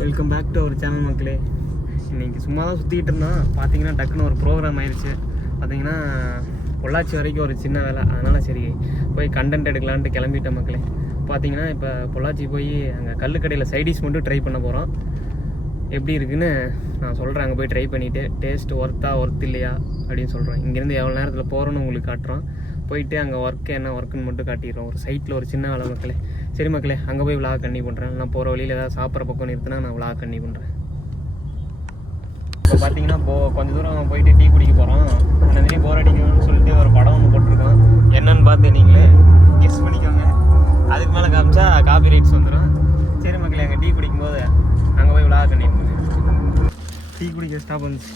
Welcome back to our channel மக்களே. இன்றைக்கி சும்மா தான் சுற்றிக்கிட்டு இருந்தோம். பார்த்தீங்கன்னா டக்குன்னு ஒரு ப்ரோக்ராம் ஆயிடுச்சு. பார்த்தீங்கன்னா பொள்ளாச்சி வரைக்கும் ஒரு சின்ன வேலை, அதனால் சரி போய் கண்டென்ட் எடுக்கலான்ட்டு கிளம்பிட்டேன் மக்களே. பார்த்தீங்கன்னா இப்போ பொள்ளாச்சி போய் அங்கே கல்லுக்கடையில் சைடிஷ் மட்டும் ட்ரை பண்ண போகிறோம். எப்படி இருக்குன்னு நான் சொல்கிறேன். அங்கே போய் ட்ரை பண்ணிவிட்டு டேஸ்ட் ஒர்த் இல்லையா அப்படின்னு சொல்கிறேன். இங்கேருந்து எவ்வளோ நேரத்தில் போகிறோன்னு உங்களுக்கு காட்டுறோம். போயிட்டு அங்கே என்ன ஒர்க்குன்னு மட்டும் காட்டிடுறோம். ஒரு சைட்டில் ஒரு சின்ன வேலை மக்களே. சரி மக்களே, அங்கே போய் விளாக் கண்ணி பண்ணுறேன். நான் போகிற வழியில் ஏதாவது சாப்பிட்ற பக்கம் நிறுத்தினா நான் விளாக் கண்ணி பண்ணுறேன். இப்போ பார்த்தீங்கன்னா கொஞ்சம் தூரம் போயிட்டு டீ குடிக்க போகிறோம். நந்தினி போர் அடிக்கணும்னு சொல்லிட்டு ஒரு படம் ஒன்று போட்டிருக்கோம். என்னன்னு பார்த்து நீங்களே கெஸ் பண்ணிக்கோங்க. அதுக்கு மேலே காமிச்சா காப்பி ரைட்ஸ் வந்துடும். சரி மக்களே, அங்கே டீ குடிக்கும்போது அங்கே போய் விளாக் கண்ணி பண்ணுறேன். டீ குடிக்க ஸ்டாப் வந்துச்சு.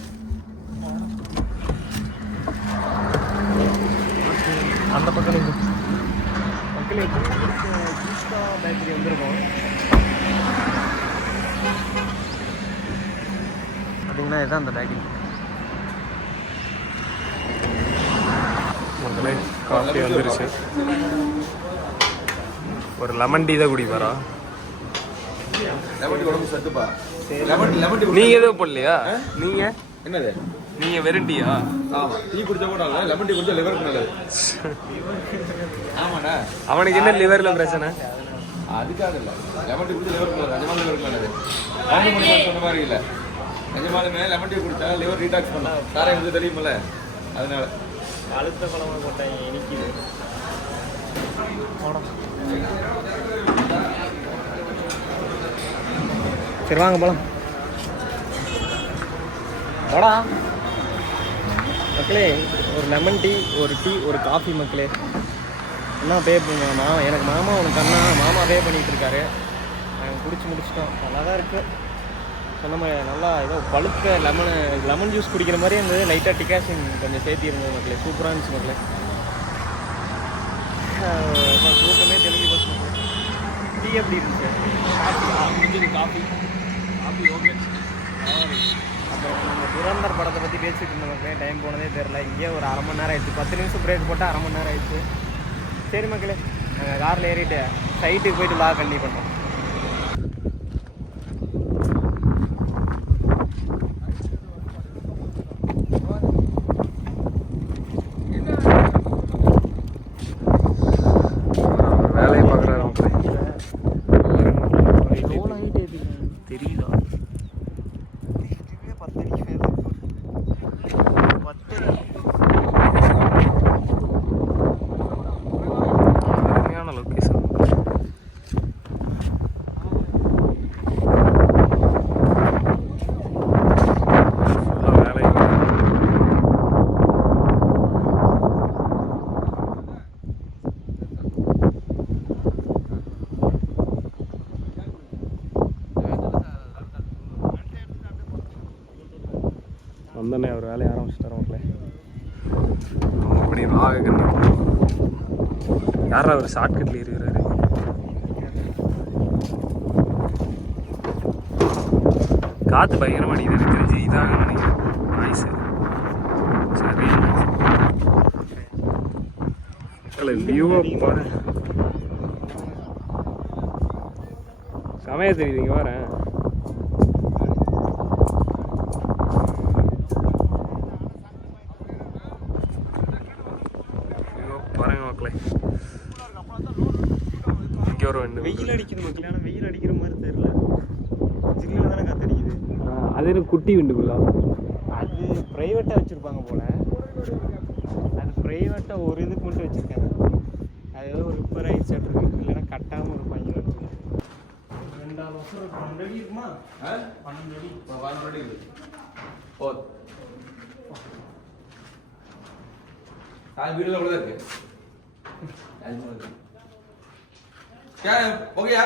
அந்த பக்கம் மக்களே கீஸ்டா பேக்கரி வந்திருக்கோம். பார்த்தீங்கன்னா இதுதான் அந்த பேக்கரி. மக்களே காஃபி வந்துருச்சு. ஒரு லெமன் டீ தான் குடிப்பாரா? நீங்க எதுவும் போடலையா? நீங்க என்னது? நீங்க வெறும் டீயா? ஆமா, டீ குடிச்சா கூட நல்லது, லெமன் டீ குடிச்சா லிவருக்கு நல்லது. ஆமாண்ணா, அவனுக்கு என்ன லிவர்ல பிரச்சனை? அதுக்காக இல்லை, லெமன் டீ குடிச்சா லிவருக்கு நல்லது, நிஜமான லிவருக்கு நல்லது. பவுண்டு மணி சொன்ன மாதிரி இல்லை, நிஜமாலுமே லெமன் டீ குடிச்சா லிவர் ரீடாக்ஸ் பண்ணலாம். காரை வந்து தெரியுமில்ல, அதனால அழுத்த பழமாக போட்டாங்க இனிக்குது. சரி வாங்க போகலாம். வாடா மக்களே, ஒரு லெமன் டீ, ஒரு டீ, ஒரு காஃபி மக்களே. என்ன பே பண்ணுவோம்? எனக்கு மாமா உனக்கு மாமா பே பண்ணிகிட்டு இருக்காரு. நாங்கள் குடிச்சு முடிச்சிட்டோம். நல்லா தான் இருக்குது. சொன்ன மாதிரி நல்லா ஏதோ பழுக்க லெமன் ஜூஸ் குடிக்கிற மாதிரி இருந்தது. லைட்டாக டிகாஷன் கொஞ்சம் சேர்த்தி இருந்தது மக்களே. சூப்பராக இருந்துச்சு மக்களே. தூக்கமே தெளிஞ்சு போச்சு. டீ எப்படி இருந்துச்சு? Coffee okay. அப்புறம் நம்ம துரந்தர் படத்தை பற்றி பேசிட்டு இருந்தோம். டைம் போனதே தெரில. இங்கேயே ஒரு அரை மணி நேரம் ஆயிடுச்சு. 10 நிமிஷம் பிரேக் போட்டால் அரை மணி நேரம் ஆயிடுச்சு. சரி மக்களே, நாங்கள் காரில் ஏறிட்டு சைட்டுக்கு போயிட்டு விளாக் கண்டினியூ பண்ணுறோம். வேலையை பார்க்குறாரு மக்களே. எவ்வளோ ஹைட் ஏற்றிக்கிறேன் தெரியுதா? இதுவே 10 அடிக்கு மேலே 10 அருமையான லொக்கேஷன். வந்தோடனே அவர் வேலையை ஆரம்பிச்சுட்டார் மக்களே. நம்ம அப்படி வாக கண்ணி யாரா அவர் ஷார்ட்கட்டில் இருக்கிறாரு. காற்று பயங்கரமாக அடிக்குது. எனக்கு தெரிஞ்சு இதாக நினைக்கிறேன் நாய்ஸு. சரி மக்களே, வியூவை பாரு. சமயம் தெரியுது. இங்கே வரேன். பாருங்க மக்களே, இங்கே ஒரு வண்டு வெயில் அடிக்குது மக்களே. ஆனால் வெயில் அடிக்கிற மாதிரி தெரியல. ஜில்லுன்னு தானே காத்தடிக்குது. அது எனக்கு குட்டி விண்டுக்குள்ளா. அது ப்ரைவேட்டாக வச்சுருப்பாங்க போல். அது ப்ரைவேட்டாக ஒரு இதுக்கு மட்டும் வச்சுருக்காங்க. அது ஏதோ ஒரு ரிப்பேர் ஆகிடுச்சு இருக்கு. இல்லைன்னா கட்டாமல் இருப்பாங்க. 2 வருஷம் 12 அடி இருக்குமா? 12 அடி. 12 அடி இருக்குது. போதும். வீடியோல கூட இருக்கு. क्या हो गया?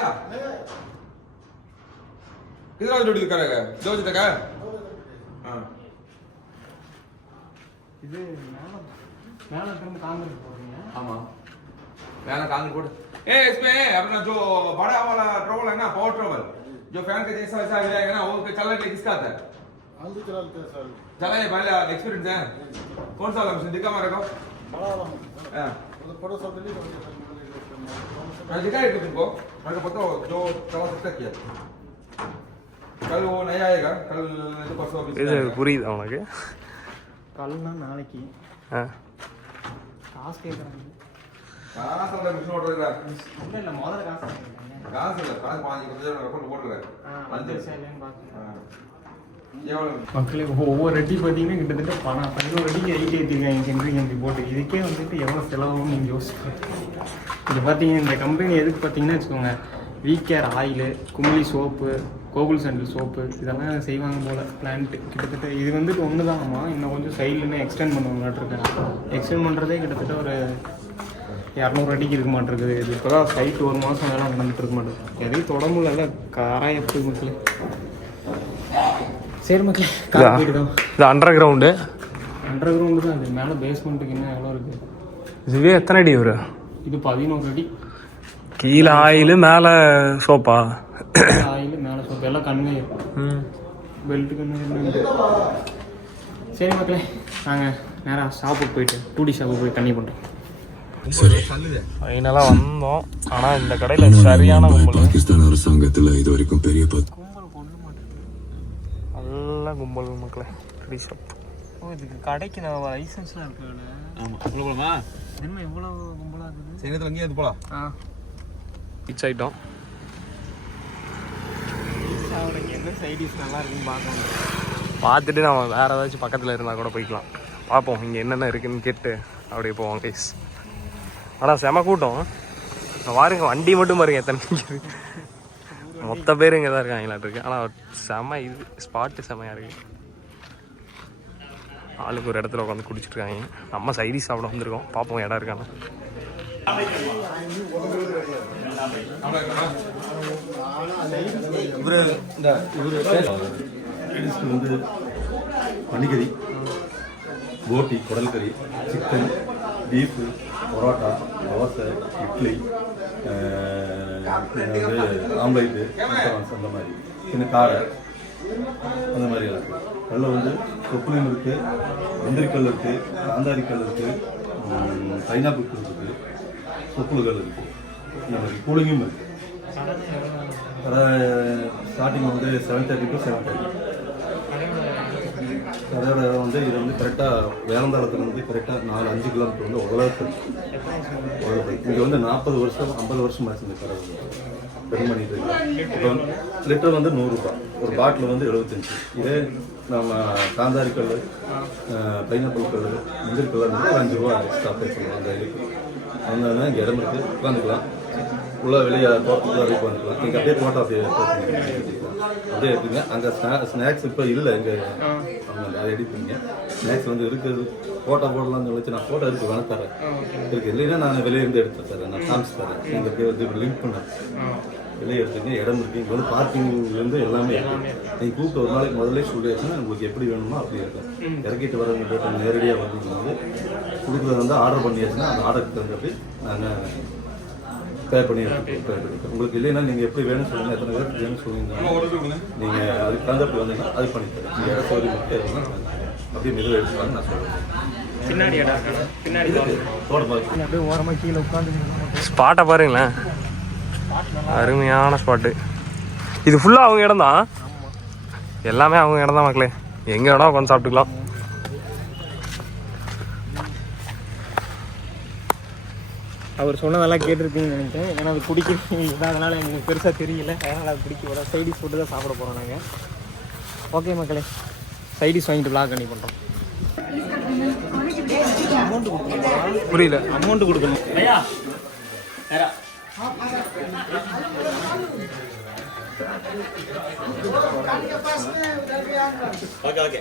कितना रोटी करेगा? 2 बजे तक है? हाँ. இது மேலே திரும்ப காங்கிரீட் போடுறீங்க? ஆமா, மேலே காங்கிரீட் போடு. इसमें अपना जो बड़ा वाला ट्रबल है ना, पावर ट्रबल, जो फैन के जैसा वैसा हो जाएगा ना, वो चलने के लिए किसका आता है? आलू चलाते हैं सर। चला है पहले एक्सपीरियंस है। कौन सा वाला मशीन दिखा मेरे को? बड़ा वाला। हां, तो फोटो सब डिलीट हो गया। मैं दिखाई तुमको, मेरे को पता हो जो चला सकता क्या। कल वो नहीं आएगा कल तो परसों ऑफिस இது புரியுதா உனக்கு? கல்னா நாளைக்கு ஆ காசு கேட்குறாங்க. காசு இல்லை மிஷின் ஓட்டுறா இல்லை இல்லை முதல்ல காசு கேட்குறாங்க. காசு இல்லை காசு 5 அக்கௌண்ட் போட்டுருக்காரு வந்துருச்சா இல்லைன்னு பார்க்கணும். எவ்வளோ மக்களே ஒவ்வொரு அடி பார்த்தீங்கன்னா கிட்டத்தட்ட 11 அடிக்கு ஐடி ஏற்றிருக்காங்க சென்ட்ரிங் எம்பி போட்டு. இதுக்கே வந்துட்டு எவ்வளோ செலவாகும் நீங்கள் யோசிச்சு. இது பார்த்தீங்கன்னா இந்த கம்பெனி எதுக்கு பார்த்தீங்கன்னா வச்சுக்கோங்க, வீகேர் ஆயிலு, குமிழி சோப்பு, கோகுல் சாண்டில் சோப்பு இதெல்லாம் செய்வாங்க போல் பிளான்ட்டு. கிட்டத்தட்ட இது வந்துட்டு ஒன்று தான்மா, இன்னும் கொஞ்சம் சைட்லன்னு எக்ஸ்டெண்ட் பண்ணுவாங்களாட்டிருக்கேன். எக்ஸ்டெண்ட் பண்ணுறதே கிட்டத்தட்ட ஒரு 200 அடிக்கு இருக்க மாட்டேருக்குது. இது இப்போ தான் சைட் 1 மாதம் வேலை நடந்துட்டு இருக்க மாட்டேங்குது. எதையும் தொடமுல காராயப்பு மக்களே. சரி மக்களே, கார் போயிட்டு தான். இது அண்டர் கிரவுண்டு. அண்டர் கிரவுண்டு தான். அது மேலே பேஸ்மெண்ட்டுக்கு இன்னும் எவ்வளோ இருக்குது? இதுவே எத்தனை அடி வரும்? இது 11 அடி. கீழே ஆயில் மேலே சோப்பா? ஆயில் மேலே சோப்பு எல்லாம் கண்ணையும் பெல்ட்டு கண்ணு. சரி மக்களே, நாங்கள் நேராக ஷாப்புக்கு போயிட்டு 2D ஷாப்புக்கு போய் கண்ணி பண்ணுறோம். ஃபைனலாக வந்தோம். ஆனால் இந்த கடையில் சரியான கும்பல். பாகிஸ்தான் அரசாங்கத்தில் இது வரைக்கும் பெரிய கும்பல் கொண்டு மாட்டேன். நல்ல கும்பல் மக்களே. 2D shop. ஓ, இதுக்கு கடைக்கு நான் லைசன்ஸ்லாம் இருக்குல்ல. ஆமாம் உள்ள போகலாமா? என்ன எவ்வளோ கும்பலாக இருக்குது? சரி அங்கேயே இது போகலாம். ரீச் ஆகிட்டோம். அவனுக்கு என்ன சைடிஷ் நல்லா இருக்குன்னு பார்க்கணும். பார்த்துட்டு நம்ம வேறு ஏதாச்சும் பக்கத்தில் இருந்தால் கூட போய்க்கலாம். பார்ப்போம் இங்கே என்னென்ன இருக்குதுன்னு கேட்டு அப்படியே போவோம் கைஸ். ஆனால் செம கூட்டம். பாருங்க வண்டி மட்டும் பாருங்க எத்தனை நிற்கிது. மொத்த பேர் இங்கே தான் இருக்காங்களாட்டு இருக்கு. ஆனால் செம இது ஸ்பாட்டு செமையாக இருக்குது. ஆளுக்கு ஒரு இடத்துல உட்காந்து குடிச்சிட்டு இருக்காங்க. நம்ம சைடிஷ் சாப்பிட வந்திருக்கோம். பார்ப்போம் இடம் இருக்காங்க. லேடிஸ்க்கு வந்து பன்னிக்கறி, போட்டி, குடல் கறி, சிக்கன், பீஃபு, பரோட்டா, தோசை, இட்லி, வந்து ஆம்லேட்டு, அந்த மாதிரி சின்ன காரை அந்த மாதிரி இருக்குது. கல்ல வந்து கொப்புளியம் இருக்குது, முந்திரிக்கல் இருக்குது, காந்தாரிக்கல் இருக்குது, பைனாப்பிள் கல் இருக்குது, சொப்புளுகள் இருக்குது. இந்த மாதிரி கூலிங்கும் இருக்குது. ஸ்டார்டிங் வந்து 7:30 to 7:30. அதோட வந்து இது வந்து கரெக்டாக வேலந்தாளத்துலேருந்து கரெக்டாக 4-5 கிலோமீட்டர் வந்து உலகத்து. இங்கே வந்து 40 வருஷம் 50 வருஷம் ஆச்சு இந்த கடை ரன் பண்ணிட்டு இருக்கு. இப்போ லிட்டர் வந்து 100 ரூபாய், ஒரு பாட்டில் வந்து 75. இதே நம்ம காந்தாரி கல், பைனாப்பிள் கல், முந்திரி கல் வந்து 5 ரூபா எக்ஸ்ட்ரா பே பண்ணுவோம். அந்த இதுக்கு அதனால இங்கே இடம் இருக்குது, உட்காந்துக்கலாம். உள்ள வெளியே தோட்டத்தில் அப்படியே உட்காந்துக்கலாம். நீங்கள் அப்படியே தோட்டம் அப்படியே அப்படியே எடுத்துங்க. அங்கே ஸ்நாக்ஸ் இப்போ இல்லை, இங்கே அவங்க அதை எடுப்பீங்க. ஸ்நாக்ஸ் வந்து இருக்குது. ஃபோட்டோ போடலாம்னு சொல்லிச்சு. நான் ஃபோட்டோ இருக்குது வேணா தரேன் இருக்குது. இல்லைன்னா நான் வெளியே இருந்து எடுத்து தரேன். நான் காமிச்சு தரேன். நீங்கள் அப்படியே வந்து லிங்க் பண்ணேன் வெளியே எடுத்துங்க. இடம் இருக்குது. இங்கே வந்து பார்க்கிங்லேருந்து எல்லாமே இருக்குது. நீங்கள் கூப்பிட்டு ஒரு நாளைக்கு முதல்ல சொல்லியாச்சுன்னா உங்களுக்கு எப்படி வேணுமோ அப்படி இருக்கும். இறக்கிட்டு வரவங்க போட்டு நேரடியாக வந்து கொடுக்குறது வந்து ஆர்டர் பண்ணியாச்சுன்னா அந்த ஆர்டருக்கு தகுந்தபடி நாங்கள் பே பண்ணி எடுத்துக்கோம். உங்களுக்கு இல்லைன்னா நீங்கள் எப்படி வேணும்னு சொல்லுங்கள், எத்தனை பேருக்கு வேணும்னு சொல்லுங்க. நீங்கள் அதுக்கு தகுந்தபடி வந்தீங்கன்னா அது பண்ணித்தரேன். நீங்கள் இடம் சௌகரி மட்டும் அப்படியே மெதுவாக எடுத்துக்கலாம்னு நான் சொல்கிறேன். பின்னாடி இடம் பின்னாடி தோட்டம் அப்படியே ஓரமாக கீழே உட்காந்து ஸ்பாட்டை பாருங்களேன், அருமையான ஸ்பாட்டு. இது ஃபுல்லாக அவங்க இடம் தான், எல்லாமே அவங்க இடம் தான் மக்களே. எங்கே இடம் உட்காந்து சாப்பிட்டுக்கலாம். அவர் சொன்னதெல்லாம் கேட்டிருப்பீங்கன்னு நினைக்கிறேன். ஏன்னா அது பிடிக்கிறீங்க, அதனால் எங்களுக்கு பெருசாக தெரியல. அதனால் அது பிடிக்க சைடிஷ் ஃபுட்டு தான் சாப்பிட போகிறோம் நாங்கள். ஓகே மக்களே, சைடிஷ் வாங்கிட்டு பிளாக் பண்ணி பண்ணுறோம். அமௌண்ட்டு கொடுக்கணும். புரியல. அமௌண்ட்டு கொடுக்கணும். ஐயா நேரா ஓகே ஓகே.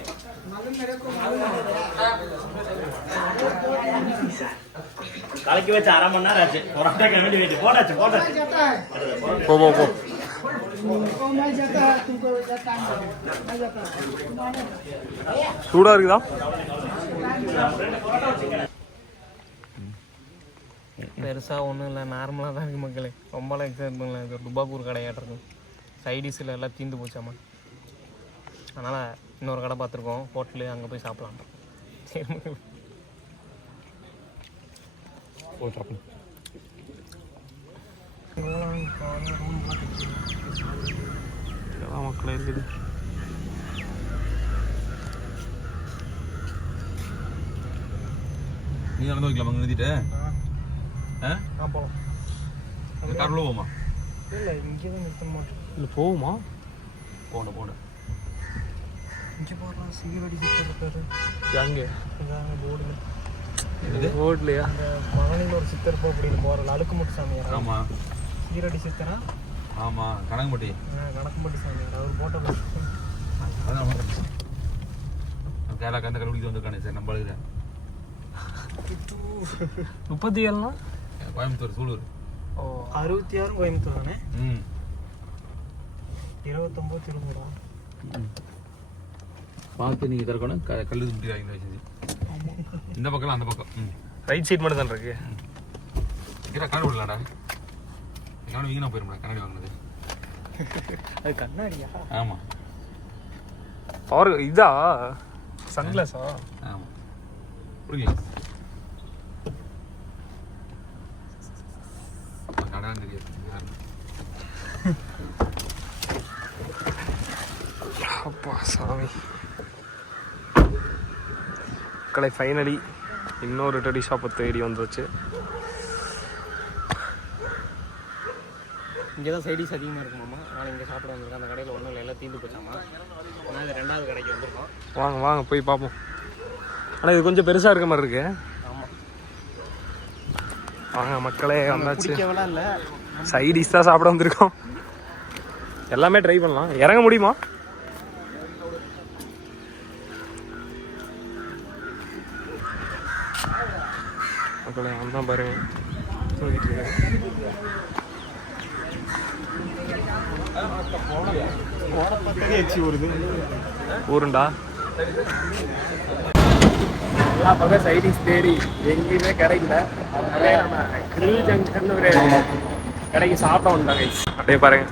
கலக்கி வச்சு 1/2 மணி நேரம் ஆச்சு. பரோட்டா கமிட்டி வெயிட் போட்டாச்சு போ போ போ. சூடாக இருக்குதா? பெருசாக ஒன்றும் இல்லை, நார்மலாக தான் இருக்குது மக்களே. ரொம்பலாம் எக்ஸைட் பண்ணல. இது ஒரு துபாக்கூர் கடையாட்டிருக்கும். சைடிஷில் எல்லாம் தீர்ந்து போச்சாமா. அதனால் இன்னொரு கடை பார்த்துருக்கோம், ஹோட்டலு, அங்கே போய் சாப்பிட்லாம். சரி மக்களே, இங்கெல்லாம் மக்களே இருக்குது. நீ நடந்து வைக்கலாம் அங்கே நிறுத்திட்டு போகலாம். கார் உள்ள போமா இல்லை இங்கே தான் நிறுத்த மாட்டோம். இல்லை போகுமா? போன இங்கே போகலாம். சீரடி சித்தர் இருக்காரு அங்கே அங்கே போர்டில். ரோட்லையா? அந்த மகனில் ஒரு சித்தர் போ அப்படின்னு போகிறல அழுக்குமுட்டு சாமியார். ஆமாம் சீரடி சித்தரா? ஆமாம் கனகம்பட்டி நடக்கும்பட்டி சாமியார். அவர் போட்ட அதான் கேரளா கந்த கல்விக்கு வந்திருக்கானே சார் நம்ம அழுகுறேன் 37னா கோயம்புத்தூர் சூலூர். ஓ 66 கோயம்புத்தூர் தானே? 29 திரும்புறா. பார்த்து நீங்கள் திறக்கணும் கல்லூரி முடிவாங்க வச்சு இந்த பக்கம் அந்த பக்கம். ரைட் சைட் மட்டும் தான் இருக்கு. இங்கே கண்ணாடி விடலாடா. கண்ணாடி வீங்கனா போயிருமா கண்ணாடி வாங்கினது? அது கண்ணாடியா? ஆமாம் பவர் இதா சன்கிளாஸா? ஆமாம் பிடிக்கலாம். கடான்னு தெரியாது. அப்பா சாமி. மக்களை ஃபைனலி இன்னொரு டெடி ஷாப்பை தேடி வந்துச்சு. இங்கே தான் சைடிஸ் அதிகமாக இருக்குமாம்மா. அதனால் இங்கே சாப்பிட வந்திருக்கோம். அந்த கடையில் ஒன்றும் இல்லை, எல்லாம் தீர்ந்து போச்சாமா. ஆனால் இது 2வது கடைக்கு வந்திருக்கோம். வாங்க வாங்க போய் பார்ப்போம். ஆனால் இது கொஞ்சம் பெருசாக இருக்க மாதிரி இருக்கு. ஆமாம் வாங்க மக்களே வந்தாச்சு. பிடிக்கவெல்லாம் இல்லை. சைடிஸ் தான் சாப்பிட வந்திருக்கோம். எல்லாமே ட்ரை பண்ணலாம். இறங்க முடியுமா? மக்களே அதான் பாருங்க தூங்கிட்டு இருக்கேன். ஊருண்டா எல்லா பக்கம் சைடிஸ் தேடி எங்கேயுமே கிடைக்கல. அதனால நம்ம கிரில் ஜங்ஷன் ஒரு கடைக்கு சாப்பிட வந்தாங்க. அப்படியே பாருங்க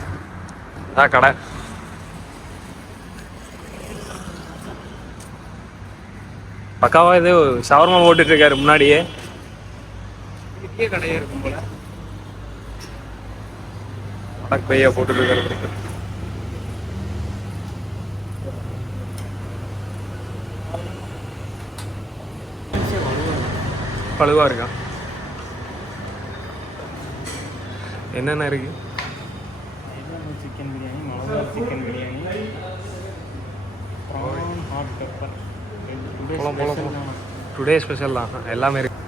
அதான் கடை. பக்காவா இது ஷவர்மா போட்டுட்டு இருக்காரு முன்னாடியே. பெரிய கடையே இருக்கும் போல. வடக்கு பையா போட்டுட்டு இருக்காரு. பழுவா இருக்கா? என்னென்ன இருக்கு? சிக்கன் பிரியாணி, மிளகா chicken biryani, prawn, hot pepper. போலாம் போலாம் போலாம். டுடே ஸ்பெஷல் தான் எல்லாமே இருக்கு.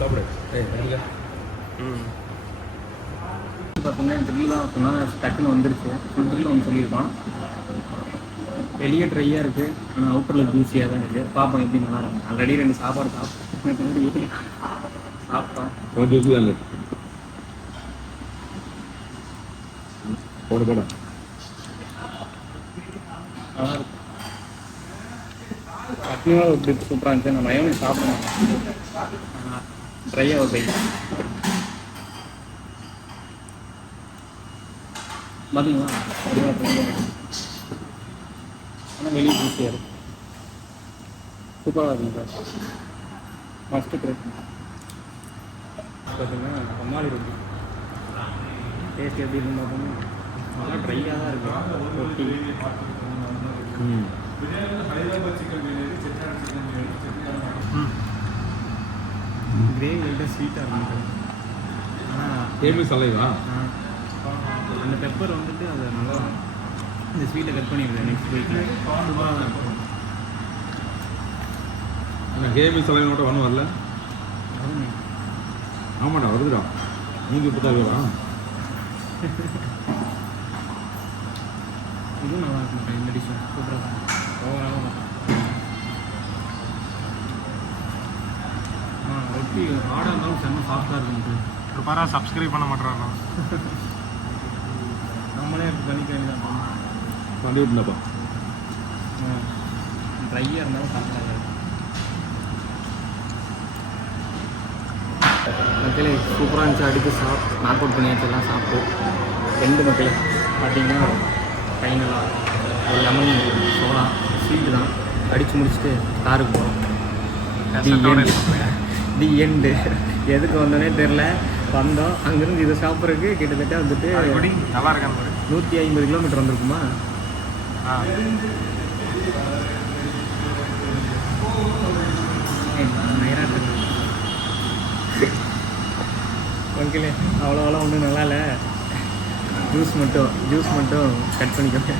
சாப்பிடு. பார்த்தீங்கன்னா ட்ரில்லாம் சொன்னால் டக்குன்னு வந்துருச்சு. ஃபுல் ட்ரில் ஒன்று சொல்லியிருப்பான். வெளியே ட்ரையாக இருக்குது, ஆனால் அவுட்டரில் ஜூஸியாக தான் இருக்குது. பார்ப்போம் எப்படி நல்லா இருக்கும். ஆல்ரெடி 2 சாப்பாடு சாப்பிட்டோம். போட நல்லா இருக்கும். சட்னியோட ஒரு டிப் சூப்பராக இருந்துச்சு. நான் மயோனி சாப்பிடணும். ட்ரையாக ஒரு பைக் பார்த்தீங்களா? ஆனால் வெளியே ஜூஸியாக இருக்கும். சூப்பராக இருக்கும் சார். மஸ்ட்டு ட்ரை பார்த்தீங்கன்னா கம்மாளி ரொட்டி டேஸ்ட் எப்படி இருக்குன்னு பார்த்தோம்னா நல்லா ட்ரையாக தான் இருக்கும். ரொட்டி கிரேவி லைட்டாக ஸ்வீட்டாக இருக்கும். ஆனால் தலைவா அந்த பெப்பர் வந்துட்டு அதை நல்லா இந்த ஸ்வீட்டை கட் பண்ணிடுது. நெக்ஸ்ட் வீக்கில் சூப்பராக தான் இருக்கும். கேமி தலைவனோட ஒன்றும் வரல. ஆமாண்ணா வருதுடா. நீங்கள் இப்போ தான் வரா. இதுவும் நல்லா இருக்கும். இந்த டிஷ்ஷும் சூப்பராக இருக்கும். ஓவராலாக தான் ரொட்டி ஹார்டாக இருந்தாலும் செம்ம சாஃப்டாக இருக்கும். பாரா சப்ஸ்கிரைப் பண்ண மாட்டேறாங்க. நம்மளே இப்போ பண்ணிக்க வேண்டியதான். பண்ணிவிட்டுப்பா. ட்ரையாக இருந்தாலும் சாஃப்டாக இருக்கும். மக்களே சூப்பராக இருந்துச்சு. அடுத்து நாக் அவுட் பண்ணியாச்சு. எல்லாம் சாப்பிட்டு 2 மக்களே பார்த்தீங்கன்னா ஃபைனலாக ஒரு லெமன் சோடா ஸ்வீட்டு தான் அடித்து முடிச்சுட்டு காருக்கு போகிறோம். தி எண்டு. எதுக்கு வந்தோன்னே தெரில. வந்தோம், அங்கேருந்து இதை சாப்பிட்றதுக்கு கிட்டத்தட்ட வந்துட்டு எப்படி நல்லா இருக்கான்னு பாரு. 150 கிலோமீட்டர் வந்திருக்குமா. ஓகேலே, அவ்வளோவெல்லாம் ஒன்றும் நல்லா இல்லை. ஜூஸ் மட்டும் கட் பண்ணிக்கோங்க.